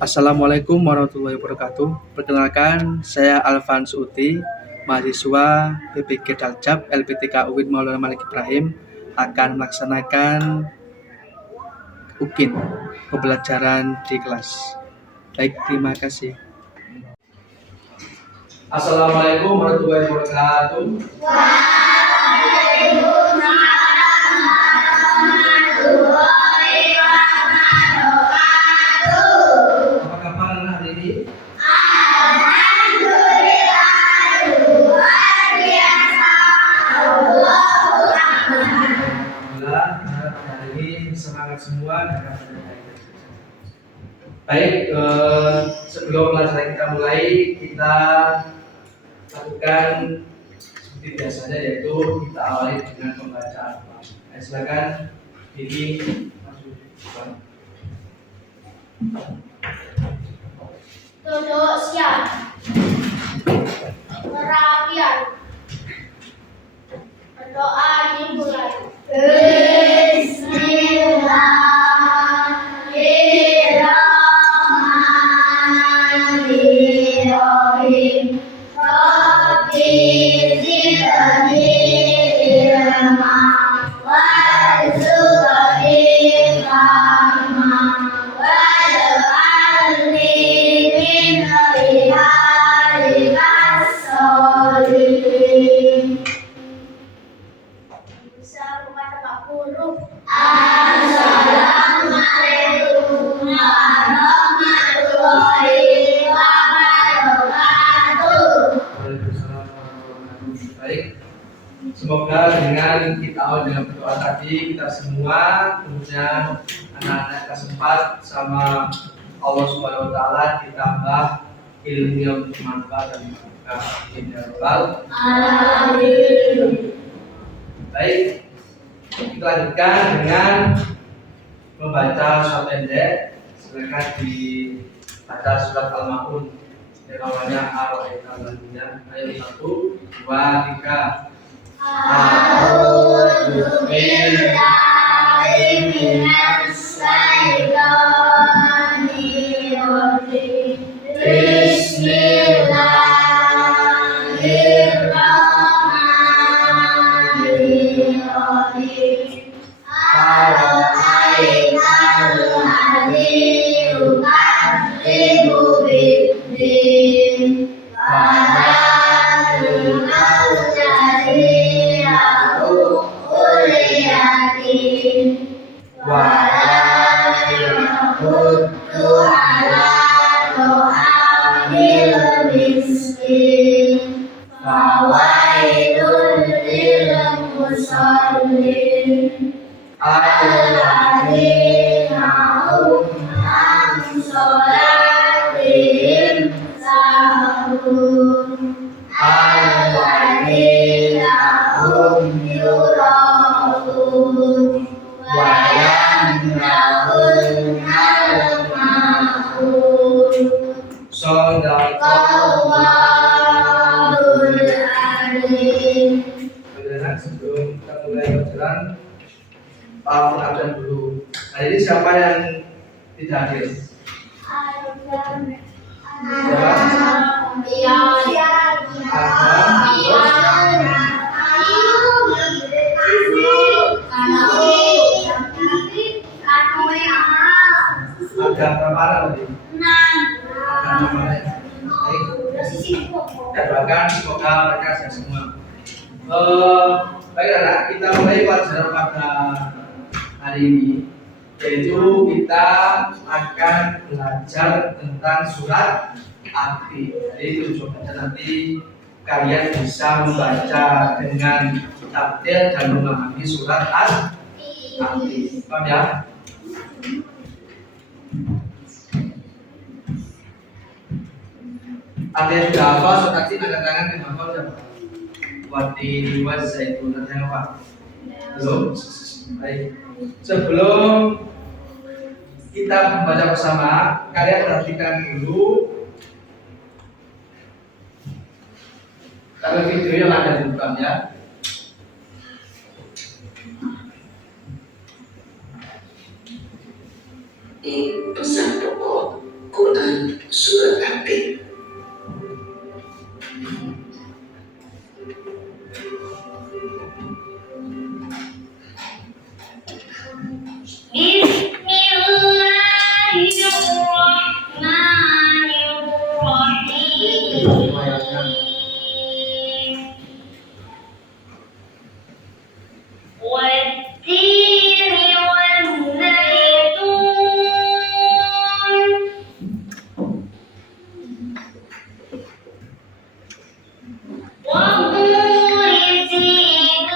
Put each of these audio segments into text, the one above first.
Assalamualaikum warahmatullahi wabarakatuh. Perkenalkan, saya Alfans Uti, mahasiswa PPG Daljab LPTK UIN Maulana Malik Ibrahim akan melaksanakan UKIN, pembelajaran di kelas. Baik, terima kasih. Assalamualaikum warahmatullahi wabarakatuh. Apa kabar anak hari ini? Alhamdulillah, hari ini semangat semua dan baik. Sebelum pelajaran kita mulai, kita lakukan seperti biasanya, yaitu kita awali dengan pembacaan. Silakan ini Duduk siap. Perapian. Berdoa dimulai. Bismillahirrahmanirrahim. Rabbi zidni ilma warzuqni fahma waj'alni min ibadika sholihin. Bisa kepada Pak Guru. Assalamualaikum warahmatullahi wabarakatuh. Waalaikumsalam warahmatullahi wabarakatuh. Baik, semoga dengan kita awal dengan berdoa tadi, kita semua khususnya anak-anak kelas 4 sama Allah Subhanahu wa taala ditambah ilmu yang bermanfaat dan berkah. Amin ya rabbal Amin. Baik, kita lanjutkan dengan membaca surat pendek. Silakan dibaca surat Al-Maun yang namanya Ar-Rahmaniyah ayat 1, 2, 3. A'udzu billahi minas syaitonir rajim. Bismillahirrahmanirrahim. Ara'aital ladzi yukadzibu bid-din. Fadhalikal ladzi ya'uqul yatim. Wala yahuddu ala ta'amil miskin. Fawailun lil musallin. Alladzina hum an sholatihim sahun. Alladzina hum yura'un wa yamna'un al-ma'un. Shadaqallahul adzim. Saudara, sebelum kita mulai pelajaran, Pak absen dulu. Nah, ini siapa yang tidak hadir? Ada berapa anak tadi? Ada 6 anak. Baik, kita doakan semoga mereka sehat semua. Baik anak, kita mulai pelajaran pada hari ini, yaitu kita akan belajar tentang surat Al-Ati. Jadi tujuannya nanti kalian bisa membaca dengan detail dan memahami surat Al-Ati. Paham ya? Ada yang sudah hafal surat Al-Ati, angkat tangan yang hafal siapa? Wati wa zaitun, ada yang hafal? Belum? Baik. Sebelum kita membaca bersama, kalian perhatikan dulu kalau video yang ada di depan ya. Pesan pokok Quran Surat At-Tin. Bismillahirrahmanirrahim. والتين والزيتون وطور سينين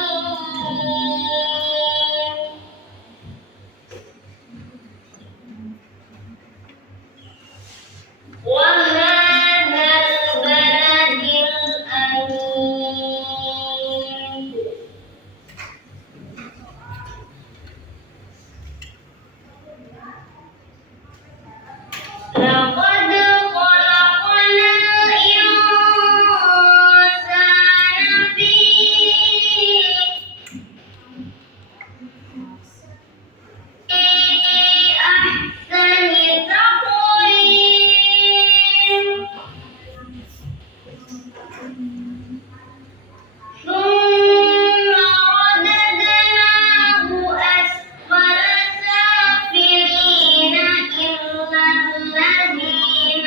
وهذا البلد الأمين لقد خلقنا الإنسان في أحسن تقويم ثم رددناه أسفل سافلين إلا الذين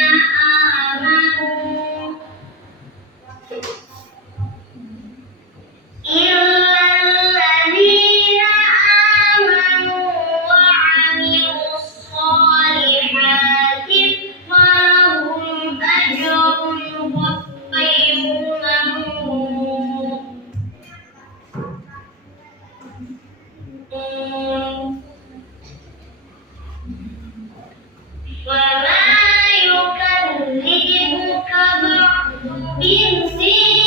آمنوا وعملوا الصالحات فلهم أجر غير ممنون وما يكذبك بعد بالدين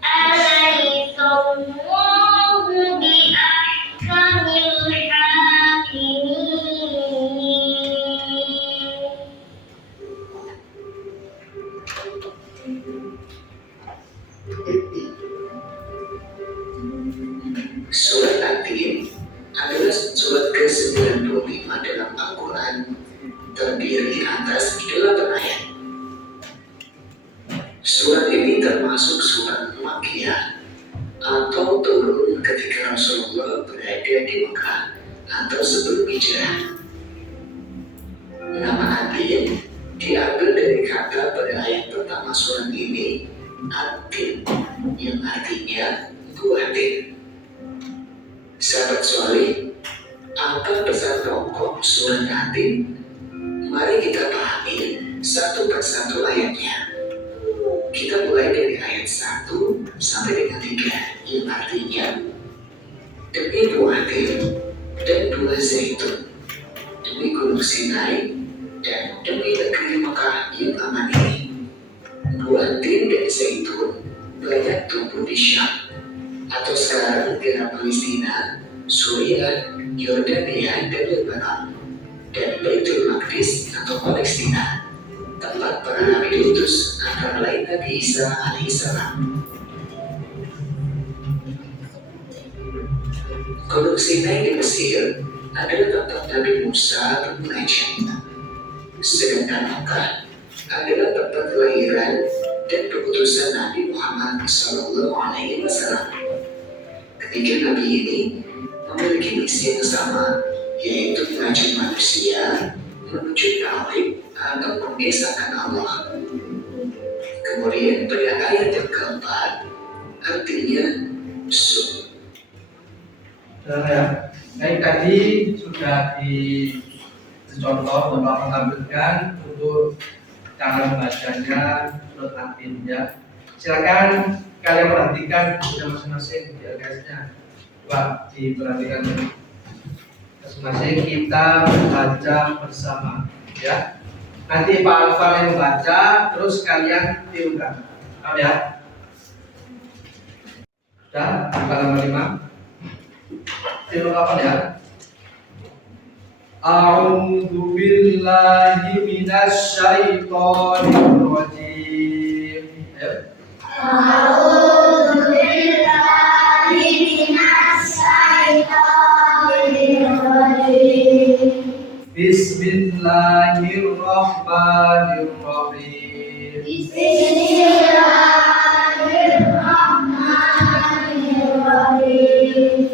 أليس الله بأحكم الحاكمين Surat At-Tin adalah surat ke-95 dalam Al-Quran, terdiri atas 8 ayat. Surat ini termasuk surat Makkiyah atau turun ketika Rasulullah berada di Mekah atau sebelum hijrah. Nama At-Tin diambil dari kata pada ayat pertama surat ini, At-Tin, yang artinya buah tin. Sahabat soleh, apa pesan pokok surat At-Tin? Mari kita pahami satu persatu ayatnya. Kita mulai dari ayat 1 sampai dengan 3, yang artinya demi buah tin dan buah zaitun, demi gunung Sinai dan demi negeri Mekah yang aman ini. Buah tin dan zaitun banyak tumbuh di Syam atau sekarang negara Palestina, Suriah, Yordania, dan Lebanon, dan Baitul Maqdis atau Palestina, tempat para nabi diutus, antara lain Nabi Isa alaihissalam. Gunung Sinai di Mesir adalah tempat Nabi Musa bermunajat, sedangkan Makkah adalah tempat kelahiran dan keputusan Nabi Muhammad SAW. Ketiga nabi ini memiliki misi yang sama, yaitu mengajak manusia menuju tauhid atau mengesahkan Allah. Kemudian pada ayat yang keempat, artinya sun. Ya, baik, tadi sudah dicontoh Bapak menampilkan untuk cara membacanya surat At-Tin ya. Silakan kalian perhatikan bukunya masing-masing di LKS-nya. Coba diperhatikan masing-masing, kita baca bersama ya. Nanti Pak Alfan yang membaca, terus kalian tirukan. Paham ya? Sudah, buka nomor 5. Tiru apa ya? A'udzu billahi minasy syaithanir rajim. Ayo. أعوذ بالله من Bismillahirrahmanirrahim. Bismillahirrahmanirrahim.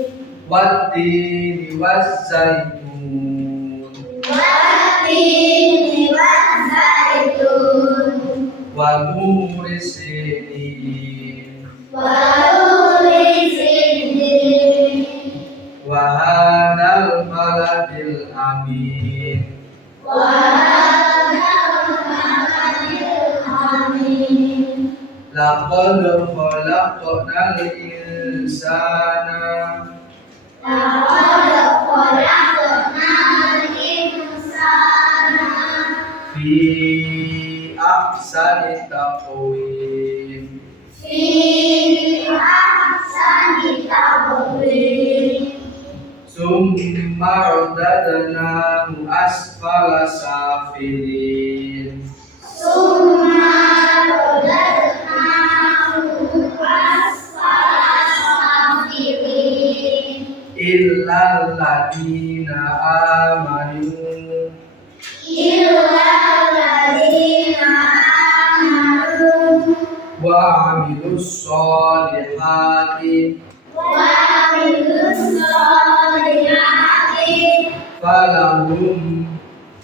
Wattini waszaitun. Wattini waszaitun. Wa turi sinin. Wa turi sinin. Wa hadzal baladil amin. Wa hadzal baladil amin. Laqad khalaqnal insana Laqad khalaqnal insana fi ahsani taqwim. fi ahsani taqwim. Summa radadnahu asfala safilin. Summa radadnahu asfala safilin. Illal ladina amanu Illal ladzina amanu wa amilus solihati wa amilus solihati falahum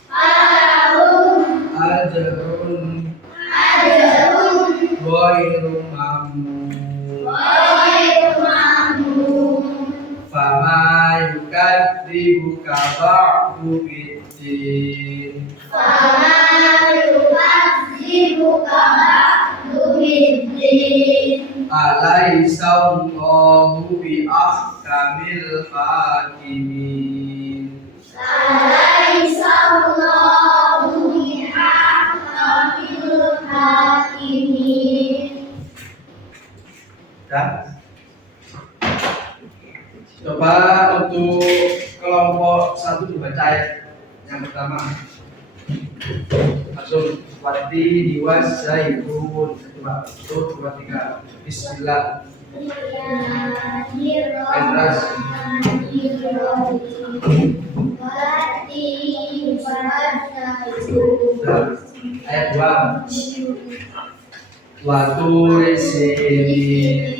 falahum ajrun ajrun ghairu mamnun. ghairu mamnun. Fama yukadzibuka ba'du biddin. Fama yukadzibuka ba'du biddin. Alaysa Allahu bi ahkamil hakimin. Alaysa Allahu biahkamil hakimin. Ya. Coba untuk kelompok satu dibaca ayat yang pertama. Langsung wati diwas zaitun. Coba 1, 2, 3. Bismillah. Bismillahirrahmanirrahim. Wattini waszaitun. Ayat 2. Waturi sinin.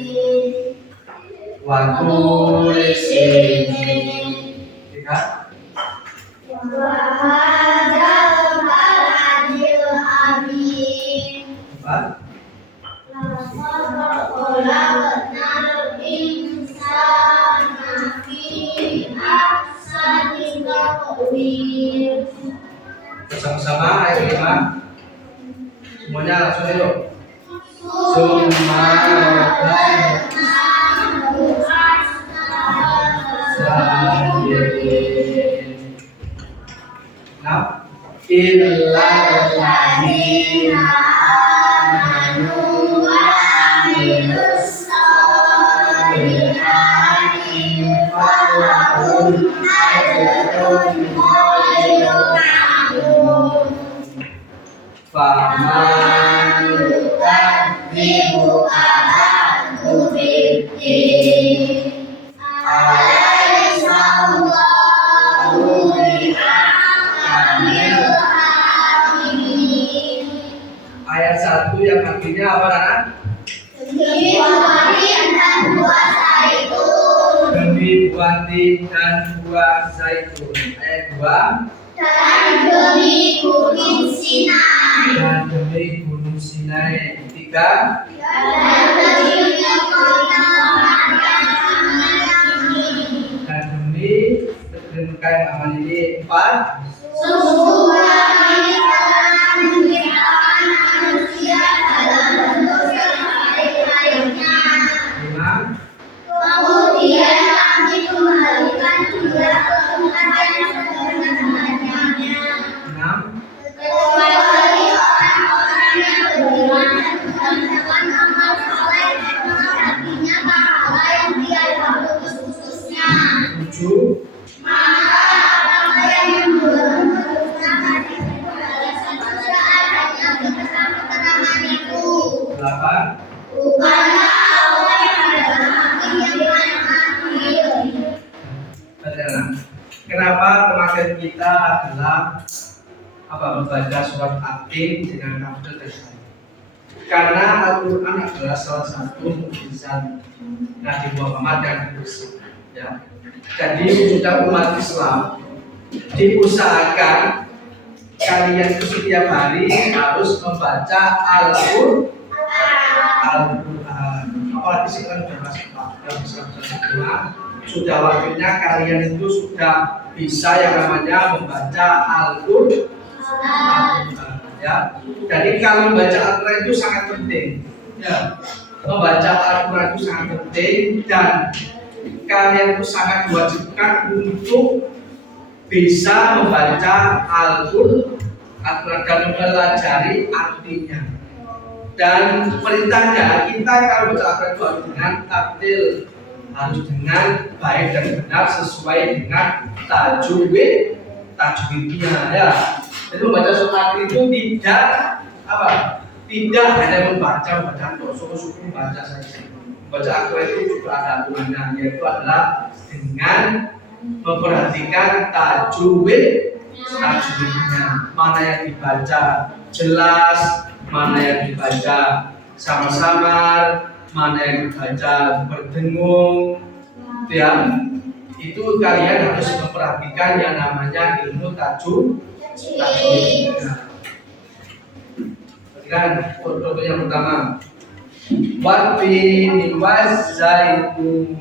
Waturi sinin. 3. Wa hadzal baladil amin. 4. Laqad khalaqnal insana fi ahsani taqwim. Bersama-sama ayat 5. Semuanya langsung yuk. Summa radadnahu asfala safilin. Nah, illal ladina Amanu wa amilus solihati falahum ajrun ghairu mamnun. faman Yukadzibuka ba'du biddin. Alaysa Allahu biahkamil hakimin. ayat 1 yang artinya apa, Nana? Demi buah dan buah zaitun. Demi buah dan buah zaitun. Ayat 2. Dan demi gunung Sinai. Dan demi gunung Sinai. 3. Dan demi kemenangan ini. Dan demi keterbukaan amal ini. 4. Sungguh kami telah menciptakan manusia dalam bentuk sebaik-baiknya. 5. Kemudian kami kembalikan dia ke tempat yang sebenarnya. 6. Kecuali orang-orang yang beriman dan mengerjakan amal saleh, mengabdinya pahala yang tiada putus khususnya. 7. Maka orang yang belum berusaha hati balasan dosa adanya di dalam keterangan itu. 8. Bukanlah Allah yang adalah hakim yang paling adil. Kenapa kematian kita adalah membaca surat At-Tin dengan tampil terbaik. Karena Al-Quran adalah salah satu mukjizat Nabi Muhammad yang bersih. Ya. Jadi sudah umat Islam diusahakan kalian itu setiap hari harus membaca Al-Quran. Apalagi sekarang sudah waktunya kalian itu sudah bisa yang namanya membaca Al-Quran. Ya, jadi kalau membaca Al-Quran itu sangat penting. Ya, membaca Al-Quran itu sangat penting dan kalian itu sangat diwajibkan untuk bisa membaca Al-Quran dan mempelajari artinya. Dan perintahnya kita kalau baca Al-Quran itu harus dengan tartil, harus dengan baik dan benar sesuai dengan tajwidnya. Ya. Jadi membaca surat itu tidak tidak hanya membaca suku membaca saja. Membaca Al-Quran itu juga ada aturannya, yaitu adalah dengan memperhatikan tajwidnya, mana yang dibaca jelas, mana yang dibaca samar-samar, mana yang dibaca berdengung, ya. Itu kalian harus memperhatikan yang namanya ilmu tajwid. Perhatikan contoh yang pertama, watini wazaitun.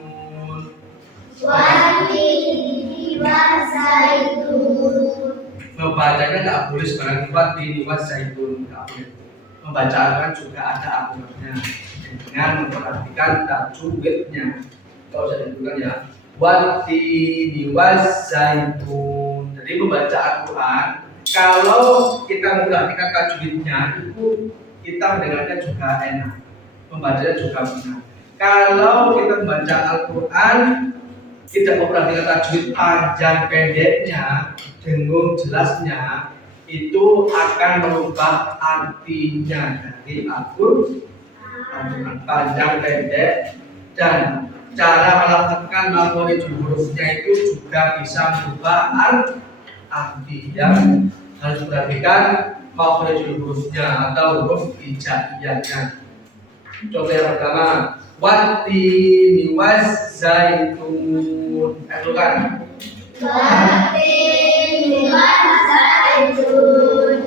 Membacanya tidak boleh sembarangan. Watini wazaitun tidak boleh. Membaca Al-Quran juga ada aturannya dengan memperhatikan tajwidnya. Kalau saya tunjukkan ya, watini wazaitun. Jadi membaca Al-Quran, kalau kita memperhatikan tajwidnya itu kita mendengarnya juga enak, membacanya juga benar. Kalau kita membaca Al-Quran tidak memperhatikan tajwid panjang pendeknya, dengung jelasnya, itu akan merubah artinya dari Al-Quran panjang pendek, dan cara melafazkan makhrajul hurufnya itu juga bisa merubah arti. Yang harus perhatikan makhrajul hurufnya atau huruf hijaiyahnya. Contoh yang pertama, watini wazaitun. Itu kan watini wazaitun,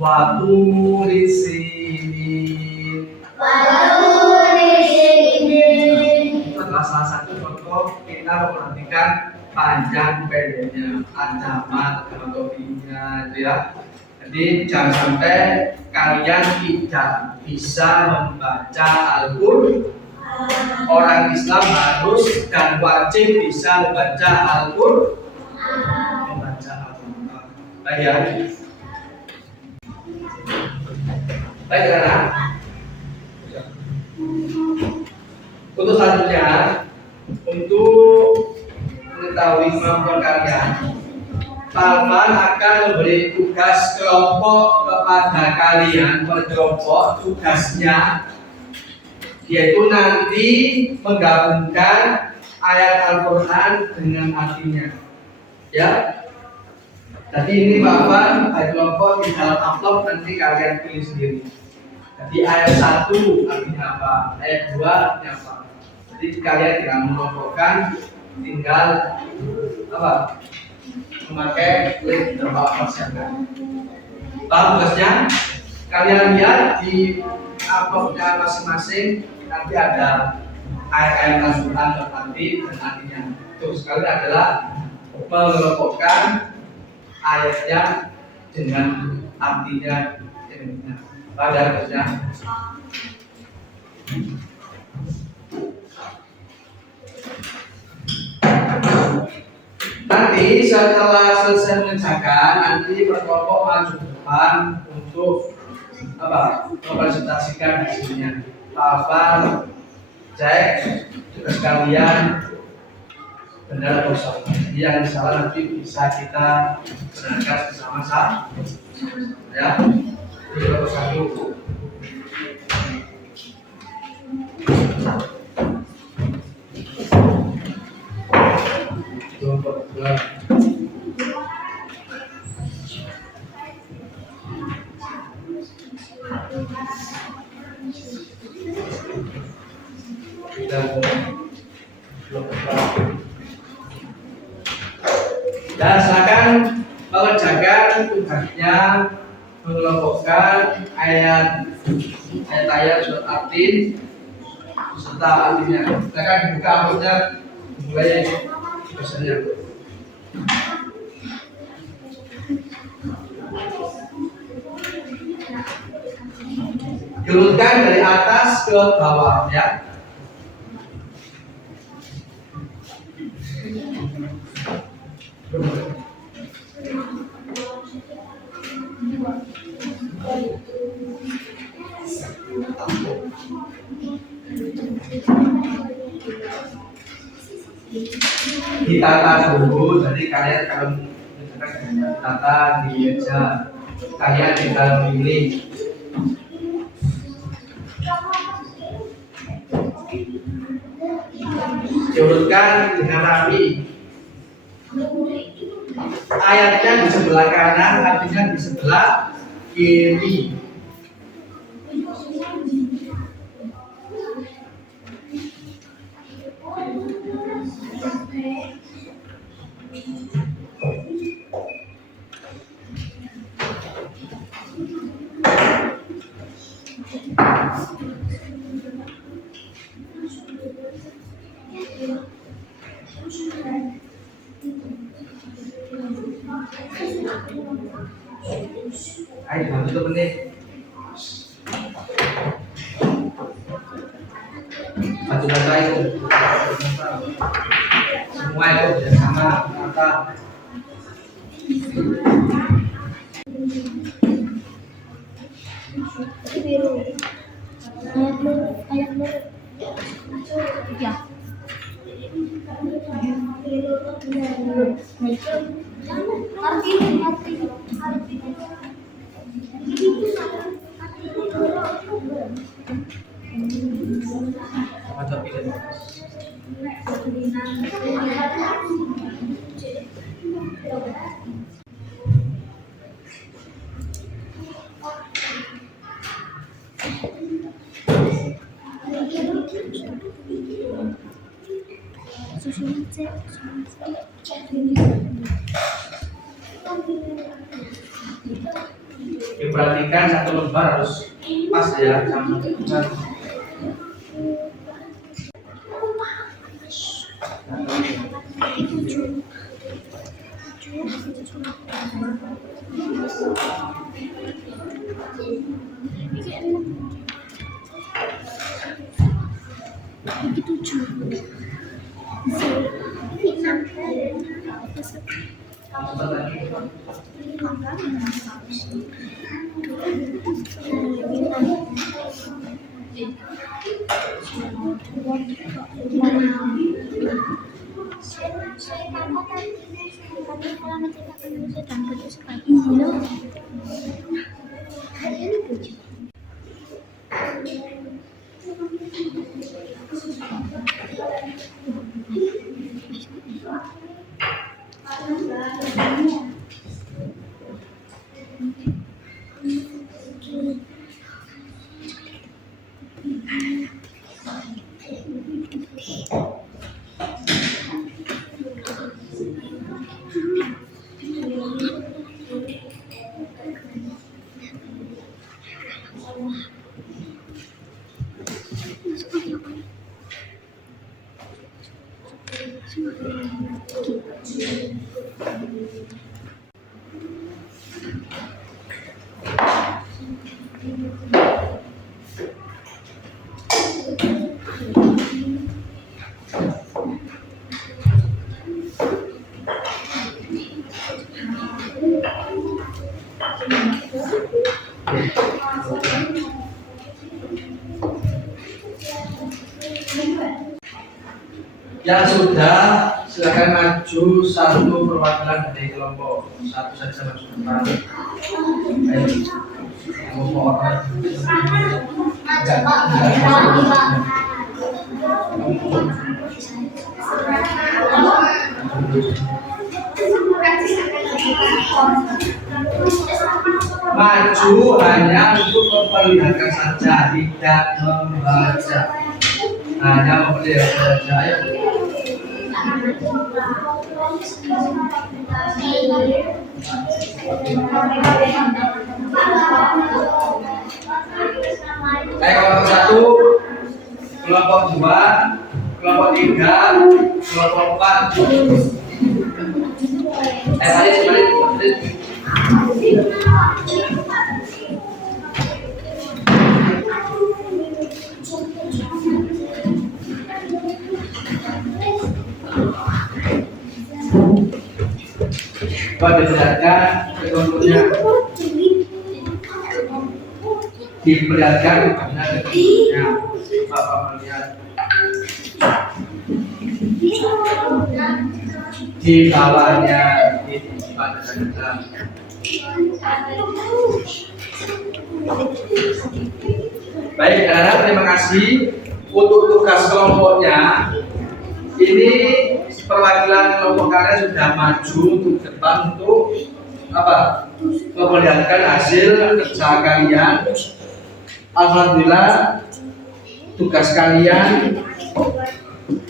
waturi sinin. Adalah salah satu contoh kita memperhatikan panjang pendeknya, ancaman fi'ilnya, ya. Jadi jangan sampai kalian tidak bisa membaca Al-Quran. Orang Islam harus dan wajib bisa membaca Al-Quran. Baik ya. Baik karena untuk selanjutnya, untuk mengetahui kemampuan kalian, Palman akan memberi tugas kelompok kepada kalian per kelompok. Tugasnya yaitu nanti menggabungkan ayat Al-Quran dengan artinya, ya. Jadi ini Bapak bagi kelompok di dalam amplop, nanti kalian pilih sendiri. Jadi ayat 1 artinya apa, ayat 2 artinya apa. Jadi kalian tidak mengelompokkan, tinggal memakai link berapa persen. Paham tugasnya? Kalian lihat di amplopnya masing-masing, nanti ada ayat-ayat Al-Quran terarti dan artinya. Terus sekali adalah mengelompokkan ayatnya dengan artinya. Pada tugasnya. Nanti setelah selesai mengerjakan, nanti berkelompok maju depan untuk mempresentasikan hasilnya. Hafal, cek tugas kalian benar atau salah. Yang salah nanti bisa kita benarkan bersama-sama. Ya, ini nomor 1. Dan silakan mengerjakan tugasnya mengelompokkan ayat-ayat surat Atin serta artinya. Silakan dibuka akhirnya mulai tugasnya. Diurutkan dari atas ke bawah ya. Ditata dulu, jadi kalian kalau tata di meja, kalian tinggal memilih. Diurutkan dengan rapi. Ayatnya di sebelah kanan, artinya di sebelah kiri. Ayo bantu menit. Baca-baca itu. Semua itu bersama kata. Baca pilih. Diperhatikan satu lembar harus pas ya sama dengan yang sudah silakan maju satu perwakilan dari kelompok satu saja maju depan. Ayo, kelompok orang. Maju hanya untuk memperlihatkan saja, tidak membaca. hanya memelihara saja. Ayo. Kelompok 1, kelompok 2, kelompok 3, kelompok 4. Balik. Diperlihatkan kelompoknya, diperlihatkan kelompoknya. Bapak melihat di bawahnya pada saja. Baik, anak-anak, terima kasih untuk tugas kelompoknya. Ini perwakilan kelompok kalian sudah maju untuk depan untuk apa? Memperlihatkan hasil kerja kalian. Alhamdulillah tugas kalian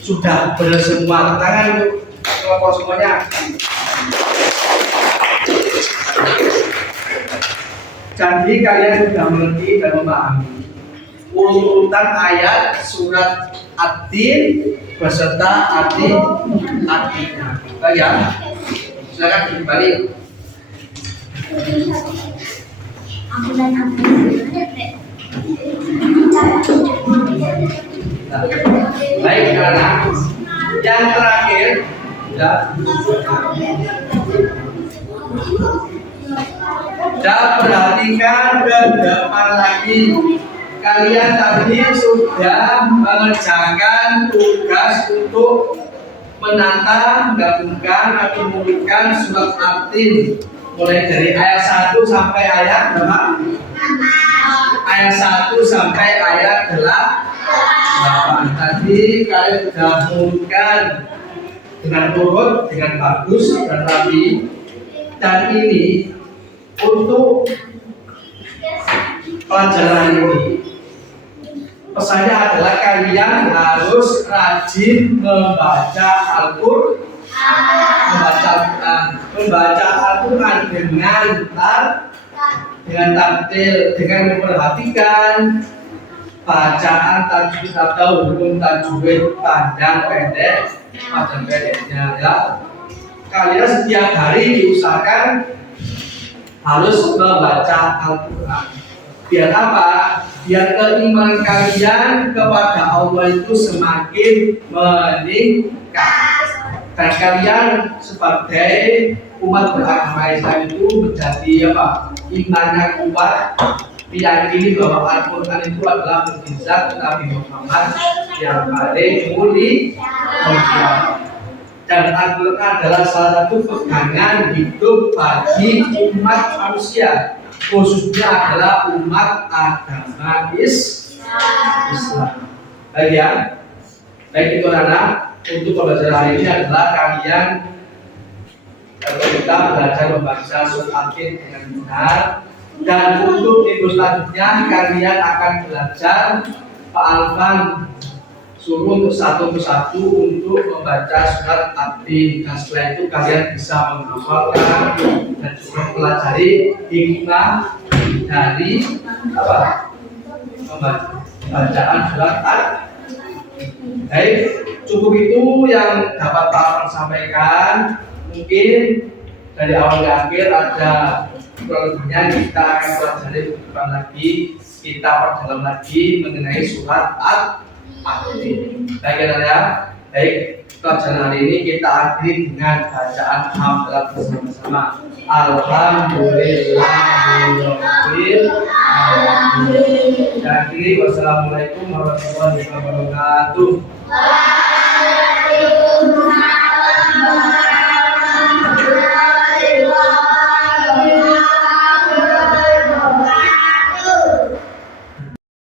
sudah benar semua. Tangan untuk kelompok semuanya. Jadi kalian sudah mengerti dan memahami urutan ayat surat At-Tin beserta artinya. Ya, silakan kembali. Baik, karena yang terakhir dan perhatikan ke depan lagi. Kalian tadi sudah mengerjakan tugas untuk menata, menggabungkan atau mengumpulkan surat At-Tin mulai dari ayat 1 sampai ayat berapa? Ayat 1 sampai ayat 8. Tadi kalian sudah mengumpulkan dengan urut, dengan bagus dan rapi. Dan ini untuk pelajaran ini pesannya adalah kalian harus rajin membaca Al-Quran, membaca Al-Quran dengan tartil, dengan memperhatikan bacaan tajwid atau hukum tajwid panjang pendeknya ya. Kalian setiap hari diusahakan harus membaca Al-Quran. Biar apa? Biar keimanan kalian kepada Allah itu semakin meningkat. Dan kalian sebagai umat beragama Islam itu menjadi apa? Imannya kuat, meyakini bahwa Al-Quran itu adalah mukjizat Nabi Muhammad yang paling mulia. Dan Al-Quran adalah salah satu pegangan hidup bagi umat manusia, khususnya adalah umat agama Islam. Baik ya, baik itu anak. Untuk pembelajaran hari ini adalah kalian kita belajar membaca surat At-Tin dengan benar. Dan untuk minggu selanjutnya kalian akan belajar Pak Alvan suruh untuk satu persatu untuk membaca surat At-Tin. Dan setelah itu kalian bisa menghafalkan dan juga mempelajari hikmah dari apa? Bacaan surat At-Tin. Baik, cukup itu yang dapat Pak Alvan sampaikan. Mungkin dari awal ke akhir ada lebihnya kita akan pelajari depan lagi, kita perdalam lagi mengenai surat At-Tin. Baik ya, baik, pelajaran hari ini kita akhiri dengan bacaan hamdalah bersama-sama. Alhamdulillahirabbil alamin. Akhiri, wassalamualaikum warahmatullahi wabarakatuh.